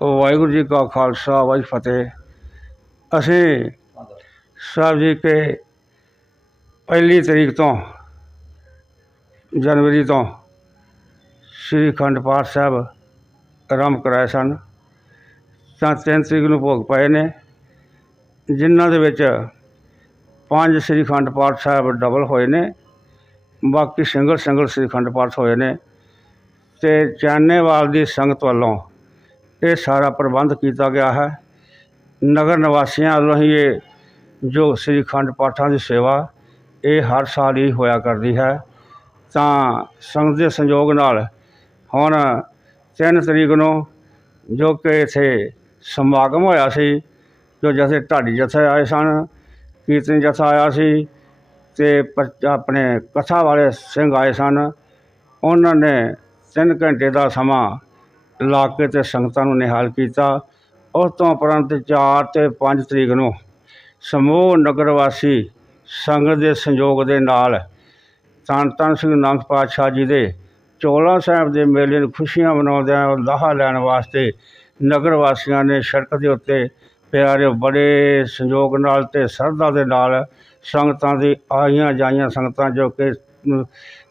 ਵਾਹਿਗੁਰੂ ਜੀ ਕਾ ਖਾਲਸਾ, ਵਾਹਿਗੁਰੂ ਫਤਿਹ। ਅਸੀਂ ਸਾਹਿਬ ਜੀ ਕੇ ਪਹਿਲੀ ਤਰੀਕ ਤੋਂ, ਜਨਵਰੀ ਤੋਂ ਸ੍ਰੀ ਅਖੰਡ ਪਾਠ ਸਾਹਿਬ ਆਰੰਭ ਕਰਾਏ ਸਨ। ਤਾਂ ਤਿੰਨ ਤਰੀਕ ਨੂੰ ਭੋਗ ਪਏ ਨੇ, ਜਿਨ੍ਹਾਂ ਦੇ ਵਿੱਚ ਪੰਜ ਸ੍ਰੀ ਅਖੰਡ ਪਾਠ ਸਾਹਿਬ ਡਬਲ ਹੋਏ ਨੇ, ਬਾਕੀ ਸਿੰਗਲ ਸਿੰਗਲ ਸ੍ਰੀ ਅਖੰਡ ਪਾਠ ਹੋਏ ਨੇ ਤੇ ਚਾਨੇਵਾਲ ਦੀ ਸੰਗਤ ਵੱਲੋਂ ਇਹ ਸਾਰਾ ਪ੍ਰਬੰਧ ਕੀਤਾ ਗਿਆ ਹੈ। ਨਗਰ ਨਿਵਾਸੀਆਂ ਵੱਲੋਂ ਹੀ ਇਹ ਜੋ ਸ੍ਰੀ ਅਖੰਡ ਪਾਠਾਂ ਦੀ ਸੇਵਾ ਇਹ ਹਰ ਸਾਲ ਹੀ ਹੋਇਆ ਕਰਦੀ ਹੈ। ਤਾਂ ਸੰਗਤ ਦੇ ਸੰਯੋਗ ਨਾਲ ਹੁਣ ਤਿੰਨ ਤਰੀਕ ਨੂੰ ਜੋ ਕਿ ਇੱਥੇ ਸਮਾਗਮ ਹੋਇਆ ਸੀ, ਜੋ ਜਥੇ ਢਾਡੀ ਜਥੇ ਆਏ ਸਨ, ਕੀਰਤਨ ਜਥਾ ਆਇਆ ਸੀ ਤੇ ਪ- ਆਪਣੇ ਕਥਾ ਵਾਲੇ ਸਿੰਘ ਆਏ ਸਨ। ਉਹਨਾਂ ਨੇ ਤਿੰਨ ਘੰਟੇ ਦਾ ਸਮਾਂ ਇਲਾਕੇ ਕੇ ਤੇ ਸੰਗਤਾਂ ਨੂੰ ਨਿਹਾਲ ਕੀਤਾ। ਉਸ ਤੋਂ ਉਪਰੰਤ 4 ਤੇ 5 ਤਰੀਕ ਨੂੰ ਸਮੂਹ ਨਗਰ ਵਾਸੀ ਸੰਗਤ ਦੇ ਸੰਯੋਗ ਦੇ ਨਾਲ ਤਨ ਧੰਨ ਸਿੰਘ ਨਾਨਕ ਪਾਤਸ਼ਾਹ ਜੀ ਦੇ ਚੋਲਾ ਸਾਹਿਬ ਦੇ ਮੇਲੇ ਨੂੰ ਖੁਸ਼ੀਆਂ ਮਨਾਉਂਦਿਆਂ ਲਾਹਾ ਲੈਣ ਵਾਸਤੇ ਨਗਰ ਵਾਸੀਆਂ ਨੇ ਸੜਕ ਦੇ ਉੱਤੇ ਪਿਆਰੇ ਬੜੇ ਸੰਯੋਗ ਨਾਲ ਤੇ ਸਰਧਾ ਦੇ ਨਾਲ ਸੰਗਤਾਂ ਦੀ ਆਈਆਂ ਜਾਈਆਂ ਸੰਗਤਾਂ ਜੋ ਕਿ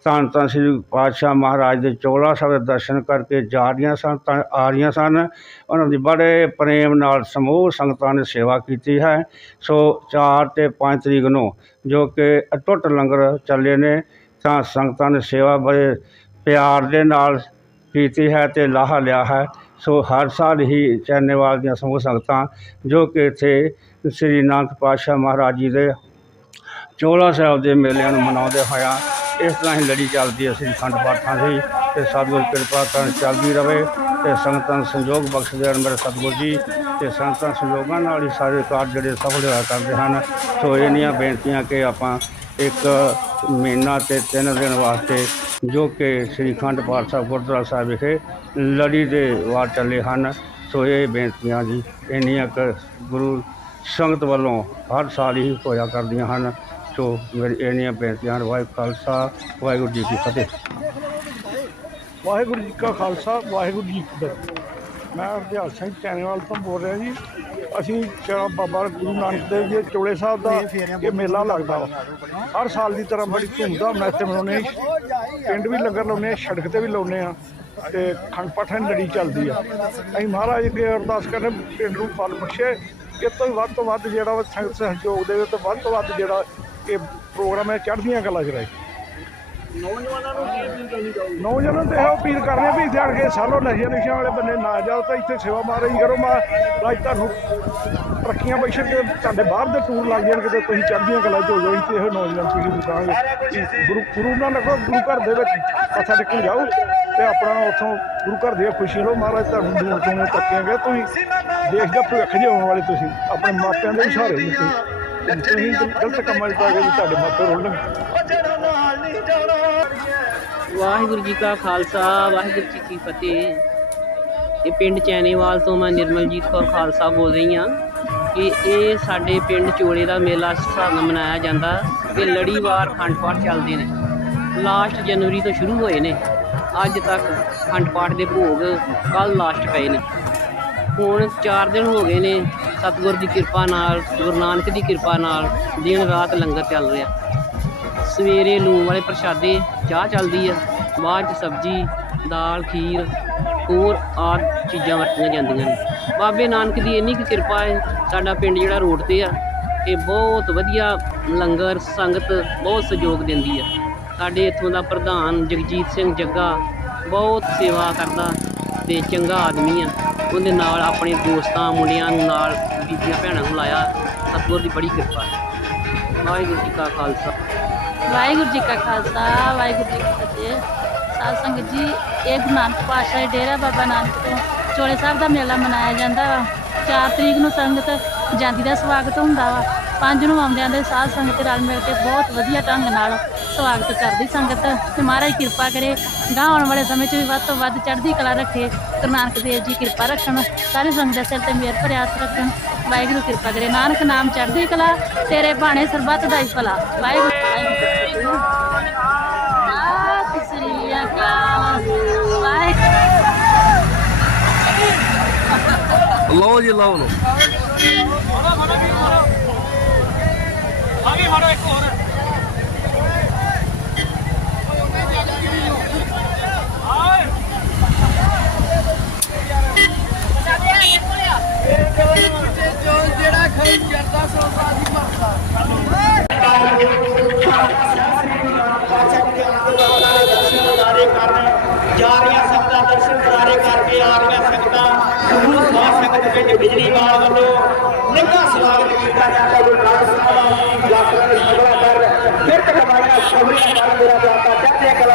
ਧੰਨ ਧੰਨ ਸ੍ਰੀ ਪਾਤਸ਼ਾਹ ਮਹਾਰਾਜ ਦੇ ਚੋਲਾ ਸਾਹਿਬ ਦੇ ਦਰਸ਼ਨ ਕਰਕੇ ਜਾ ਰਹੀਆਂ ਸਨ, ਤਾਂ ਆ ਰਹੀਆਂ ਸਨ। ਉਹਨਾਂ ਦੀ ਬੜੇ ਪ੍ਰੇਮ ਨਾਲ ਸਮੂਹ ਸੰਗਤਾਂ ਨੇ ਸੇਵਾ ਕੀਤੀ ਹੈ। ਸੋ 4 ਤੇ 5 ਤਰੀਕ ਨੂੰ ਜੋ ਕਿ ਅਟੁੱਟ ਲੰਗਰ ਚੱਲੇ ਨੇ, ਤਾਂ ਸੰਗਤਾਂ ਨੇ ਸੇਵਾ ਬੜੇ ਪਿਆਰ ਦੇ ਨਾਲ ਕੀਤੀ ਹੈ ਤੇ ਲਾਹਾ ਲਿਆ ਹੈ। ਸੋ ਹਰ ਸਾਲ ਹੀ ਚੈਨੇਵਾਲ ਦੀਆਂ ਸਮੂਹ ਸੰਗਤਾਂ ਜੋ ਕਿ ਇੱਥੇ ਸ੍ਰੀ ਨਾਨਕ ਪਾਤਸ਼ਾਹ ਮਹਾਰਾਜ ਜੀ ਦੇ ਚੋਲਾ ਸਾਹਿਬ ਦੇ ਮੇਲਿਆਂ ਨੂੰ ਮਨਾਉਂਦੇ ਹੋਇਆ ਇਸ ਤਰ੍ਹਾਂ ਹੀ ਲੜੀ ਚੱਲਦੀ ਹੈ ਸ੍ਰੀ ਅਖੰਡ ਪਾਠਾਂ ਦੀ, ਤੇ ਸਤਿਗੁਰ ਕਿਰਪਾ ਕਰਨ ਚੱਲਦੀ ਰਹੇ ਤੇ ਸੰਗਤਾਂ ਨੂੰ ਸੰਯੋਗ ਬਖਸ਼ਦੇ ਹਨ ਮੇਰੇ ਸਤਿਗੁਰ ਜੀ, ਤੇ ਸੰਗਤਾਂ ਸੰਯੋਗਾਂ ਨਾਲ ਹੀ ਸਾਰੇ ਕਾਰਜ ਜਿਹੜੇ ਸਫਲ ਹੋਇਆ ਕਰਦੇ ਹਨ। ਸੋ ਇਹਨੀਆਂ ਬੇਨਤੀਆਂ ਕਿ ਆਪਾਂ ਇੱਕ ਮਹੀਨਾ ਤੇ ਤਿੰਨ ਦਿਨ ਵਾਸਤੇ ਜੋ ਕਿ ਸ੍ਰੀ ਅਖੰਡ ਪਾਠ ਸਾਹਿਬ, ਗੁਰਦੁਆਰਾ ਸਾਹਿਬ ਵਿਖੇ ਲੜੀ ਦੇ ਵਾਰ ਚੱਲੇ ਹਨ। ਸੋ ਇਹ ਬੇਨਤੀਆਂ ਜੀ ਇੰਨੀਆਂ ਗੁਰੂ ਸੰਗਤ ਵੱਲੋਂ ਹਰ ਸਾਲ ਹੀ ਹੋਇਆ ਕਰਦੀਆਂ ਹਨ। ਸੋ ਮੇਰੀ ਇੰਨੀਆਂ ਬੇਨਤੀਆਂ ਹਨ। ਵਾਹਿਗੁਰੂ ਖਾਲਸਾ, ਵਾਹਿਗੁਰੂ ਜੀ ਕੀ ਫਤਿਹ। ਵਾਹਿਗੁਰੂ ਜੀ ਕਾ ਖਾਲਸਾ, ਵਾਹਿਗੁਰੂ ਜੀ ਕੀ ਫਤਿਹ। ਮੈਂ ਹਰਦਿਆਲ ਸਿੰਘ ਚੈਨੇਵਾਲ ਤੋਂ ਬੋਲ ਰਿਹਾ ਜੀ। ਅਸੀਂ ਚੇਰਾ ਬਾਬਾ ਗੁਰੂ ਨਾਨਕ ਦੇਵ ਜੀ ਚੋਲੇ ਸਾਹਿਬ ਦਾ ਇਹ ਮੇਲਾ ਲੱਗਦਾ ਵਾ। ਹਰ ਸਾਲ ਦੀ ਤਰ੍ਹਾਂ ਬੜੀ ਧੂਮਧਾਮ ਨਾਲ ਇੱਥੇ ਮਨਾਉਂਦੇ ਹਾਂ। ਪਿੰਡ ਵੀ ਲੰਗਰ ਲਾਉਂਦੇ ਹਾਂ, ਸੜਕ ਤੇ ਵੀ ਲਾਉਂਦੇ ਹਾਂ ਤੇ ਖੰਡ ਪਾਠਾਂ ਦੀ ਲੜੀ ਚੱਲਦੀ ਆ। ਅਸੀਂ ਮਹਾਰਾਜ ਅੱਗੇ ਅਰਦਾਸ ਕਰਦੇ ਪਿੰਡ ਨੂੰ ਫਲ ਬਖਸ਼ੇ। ਇਹ ਤੋਂ ਵੀ ਵੱਧ ਤੋਂ ਵੱਧ ਜਿਹੜਾ ਵਾ ਸੰਗਤ ਸਹਿਯੋਗ ਦੇਵੇ ਤੇ ਵੱਧ ਤੋਂ ਵੱਧ ਜਿਹੜਾ ਇਹ ਪ੍ਰੋਗਰਾਮ ਹੈ ਚੜ੍ਹਦੀਆਂ ਕਲਾ ਚ ਰਹੇ। ਨੌਜਵਾਨਾਂ ਤੇ ਇਹੋ ਅਪੀਲ ਕਰਨੇ ਵੀ ਇੱਥੇ ਆਣ ਕੇ ਸਾਲੋ ਨਸ਼ੇ ਨਸ਼ਿਆਂ ਵਾਲੇ ਬੰਨੇ ਨਾ ਜਾਓ ਤਾਂ ਇੱਥੇ ਸੇਵਾ ਮਹਾਰਾਜ ਕਰੋ ਮਾ। ਰਾਜ ਤੁਹਾਨੂੰ ਤਰੱਕੀਆਂ ਬਖਸ਼ਣ ਕੇ ਤੁਹਾਡੇ ਬਾਹਰ ਦੇ ਟੂਰ ਲੱਗ ਜਾਣ ਕਿਤੇ ਤੁਸੀਂ ਚੜ੍ਹਦੀਆਂ ਕਲਾ ਚ ਹੋ ਜਾਓ ਇੱਥੇ ਇਹੋ ਨੌਜਵਾਨ ਪੀੜ੍ਹੀ ਨੂੰ ਕਹਾਂਗੇ ਕਿ ਗੁਰੂ ਗੁਰੂ ਨਾਲ ਲੱਗੋ ਗੁਰੂ ਘਰ ਦੇ ਵਿੱਚ ਮੱਥਾ ਟੇਕਣ ਜਾਓ ਤੇ ਆਪਣਾ ਉੱਥੋਂ ਗੁਰੂ ਘਰ ਦੀਆਂ ਖੁਸ਼ੀ ਲਓ। ਮਹਾਰਾਜ ਤੁਹਾਨੂੰ ਦੂਰ ਤੋਂ ਤਰੱਕੀਆਂ ਗਏ ਤੁਸੀਂ ਦੇਸ਼ ਦਾ ਭਵਿੱਖ ਜੀ ਹੋਣ ਵਾਲੇ ਤੁਸੀਂ ਆਪਣੇ ਮਾਪਿਆਂ ਦੇ ਸਹਾਰੇ ਜੀ ਤੁਸੀਂ ਤੁਸੀਂ ਗਲਤ ਕੰਮਾਂ 'ਚ ਪਾ ਕੇ ਵੀ ਤੁਹਾਡੇ ਮਾਪੇ ਰੋਲਣਗੇ ਵਾਹਿਗੁਰੂ ਜੀ ਕਾ ਖਾਲਸਾ ਵਾਹਿਗੁਰੂ ਜੀ ਕੀ ਫਤਿਹ। ਇਹ ਪਿੰਡ ਚੈਨੇਵਾਲ ਤੋਂ ਮੈਂ ਨਿਰਮਲਜੀਤ ਕੌਰ ਖਾਲਸਾ ਬੋਲ ਰਹੀ ਹਾਂ ਕਿ ਇਹ ਸਾਡੇ ਪਿੰਡ ਚੋਲੇ ਦਾ ਮੇਲਾ ਹਿਸਾਬ ਨਾਲ ਮਨਾਇਆ ਜਾਂਦਾ ਕਿ ਲੜੀਵਾਰ ਖੰਡ ਪਾਠ ਚੱਲਦੇ ਨੇ। ਲਾਸਟ ਜਨਵਰੀ ਤੋਂ ਸ਼ੁਰੂ ਹੋਏ ਨੇ। ਅੱਜ ਤੱਕ ਖੰਡ ਪਾਠ ਦੇ ਭੋਗ ਕੱਲ ਲਾਸਟ ਪਏ ਨੇ। ਹੁਣ 4 ਦਿਨ ਹੋ ਗਏ ਨੇ ਸਤਿਗੁਰ ਦੀ ਕਿਰਪਾ ਨਾਲ, ਗੁਰੂ ਨਾਨਕ ਦੀ ਕਿਰਪਾ ਨਾਲ ਦਿਨ ਰਾਤ ਲੰਗਰ ਚੱਲ ਰਿਹਾ। ਸਵੇਰੇ ਲੂਣ ਵਾਲੇ ਪ੍ਰਸ਼ਾਦੇ, ਚਾਹ ਚੱਲਦੀ ਆ, ਬਾਅਦ ਚ ਸਬਜੀ, ਦਾਲ, ਖੀਰ, ਹੋਰ ਆਦ ਚੀਜ਼ਾਂ ਵਰਤੀਆਂ ਜਾਂਦੀਆਂ ਨੇ। ਬਾਬੇ ਨਾਨਕ ਦੀ ਇੰਨੀ ਕੁ ਕਿਰਪਾ ਹੈ ਸਾਡਾ ਪਿੰਡ ਜਿਹੜਾ ਰੋਡ ਤੇ ਆ, ਇਹ ਬਹੁਤ ਵਧੀਆ ਲੰਗਰ, ਸੰਗਤ ਬਹੁਤ ਸਹਿਯੋਗ ਦਿੰਦੀ ਆ। ਸਾਡੇ ਇੱਥੋਂ ਦਾ ਪ੍ਰਧਾਨ ਜਗਜੀਤ ਸਿੰਘ ਜੱਗਾ ਬਹੁਤ ਸੇਵਾ ਕਰਦਾ ਤੇ ਚੰਗਾ ਆਦਮੀ ਆ। ਉਹਦੇ ਨਾਲ ਆਪਣੇ ਦੋਸਤਾਂ, ਮੁੰਡਿਆਂ ਨੂੰ ਨਾਲ ਬੀਬੀਆਂ ਭੈਣਾਂ ਨੂੰ ਲਾਇਆ। ਸਤਿਗੁਰ ਦੀ ਬੜੀ ਕਿਰਪਾ ਵਾਹਿਗੁਰੂ ਜੀ ਕਾ ਖਾਲਸਾ। ਵਾਹਿਗੁਰੂ ਜੀ ਕਾ ਖਾਲਸਾ, ਵਾਹਿਗੁਰੂ ਜੀ ਕੀ ਫਤਿਹ। ਸਾਧ ਸੰਗਤ ਜੀ, ਇਹ ਗੁਰੂ ਨਾਨਕ ਪਾਤਸ਼ਾਹ ਡੇਰਾ ਬਾਬਾ ਨਾਨਕ ਤੋਂ ਚੋਲੇ ਸਾਹਿਬ ਦਾ ਮੇਲਾ ਮਨਾਇਆ ਜਾਂਦਾ ਵਾ। 4 ਤਰੀਕ ਨੂੰ ਸੰਗਤ ਜਾਂਦੀ ਦਾ ਸਵਾਗਤ ਹੁੰਦਾ ਵਾ। 5 ਨੂੰ ਆਉਂਦਿਆਂ ਦੇ ਸਾਧ ਸੰਗਤ ਰਲ ਮਿਲ ਕੇ ਬਹੁਤ ਵਧੀਆ ਢੰਗ ਨਾਲ ਸਵਾਗਤ ਕਰਦੀ ਸੰਗਤ ਤੇ ਮਹਾਰਾਜ ਕਿਰਪਾ ਕਰੇ ਗਾਂ ਆਉਣ ਵਾਲੇ ਸਮੇਂ 'ਚ ਵੀ ਵੱਧ ਤੋਂ ਵੱਧ ਚੜ੍ਹਦੀ ਕਲਾ ਰੱਖੇ ਗੁਰੂ ਨਾਨਕ ਦੇਵ ਜੀ ਕਿਰਪਾ ਰੱਖਣ ਸਾਰੇ ਸੰਗਤ ਦੇ ਸਿਰ ਤੇ ਭਰਿਆ ਹੱਥ ਰੱਖਣ ਵਾਹਿਗੁਰੂ ਕਿਰਪਾ ਕਰੇ। ਨਾਨਕ ਨਾਮ ਚੜ੍ਹਦੀ ਕਲਾ ਤੇਰੇ ਬਾਣੇ ਸਰਬੱਤ ਦਾ ਹੀ ਭਲਾ। ਵਾਹਿਗੁਰੂ ਸਤਿ ਸ੍ਰੀ ਅਕਾਲ। ਵਾਹਿਗੁਰੂ ਲਓ ਜੀ ਲਓ ਲਓ। ਜਾ ਰਹੀਆਂ ਸੰਗਤਾਂ ਦਰਸ਼ਨ ਕਰਾਰੇ ਕਰਕੇ ਆ ਰਹੀਆਂ ਸੰਗਤਾਂ ਗੁਰੂ ਸਾਹਿਬ ਸੰਗਤ ਵਿੱਚ ਵੱਲੋਂ ਨਿੱਘਾ ਸਵਾਗਤ ਕੀਤਾ ਜਾਂਦਾ, ਗੁਰੂ ਨਾਨਕ ਸਾਹਿਬ ਦੀ ਯਾਤਰਾ ਨੂੰ ਸਭਾ ਕਰ ਕਿਰਤ ਕਮਾਈਆਂ ਸ਼ਬਰੀਆਂ ਕਰ ਮੇਰਾ ਦਾਤਾ ਚਾਚੇ ਕਲਾ